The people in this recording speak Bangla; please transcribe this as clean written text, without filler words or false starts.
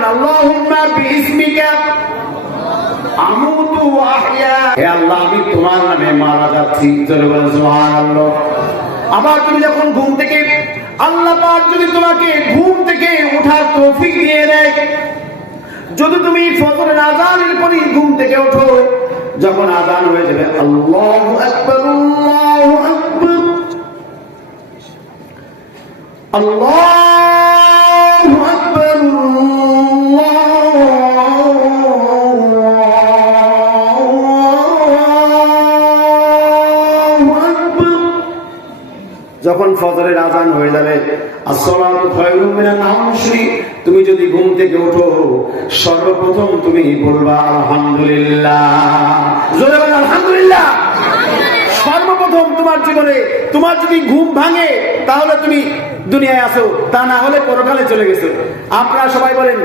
বলেন আল্লাহুম্মা বিইসমিকা আমুতু ওয়া আহইয়া, হে আল্লাহ আমি তোমার নামে মারা যাচ্ছি। জোরে বলেন সুবহানাল্লাহ। আবার তুমি যখন ঘুম থেকে, আল্লাহ পাক যদি তোমাকে ঘুম থেকে ওঠার তৌফিক দিয়ে দেয়, যদি তুমি ফজরের আযানের পরে ঘুম থেকে ওঠো, যখন আযান হয়ে যাবে আল্লাহু আকবার আল্লাহু আকবার আল্লাহু আকবার আল্লাহু আকবার, যখন ফজরের আযান হয়ে যাবে আসসালাতু খায়রুম মিনান নাওম, তুমি যদি ঘুম থেকে ওঠো সর্বপ্রথম তুমি বলবা আলহামদুলিল্লাহ। জোরে বলেন আলহামদুলিল্লাহ। সর্বপ্রথম তোমার জীবনে, তোমার যদি ঘুম ভাঙে তাহলে তুমি দুনিয়ায় আসো, তা না হলে পরকালে চলে গেছো। আপনারা সবাই বলেন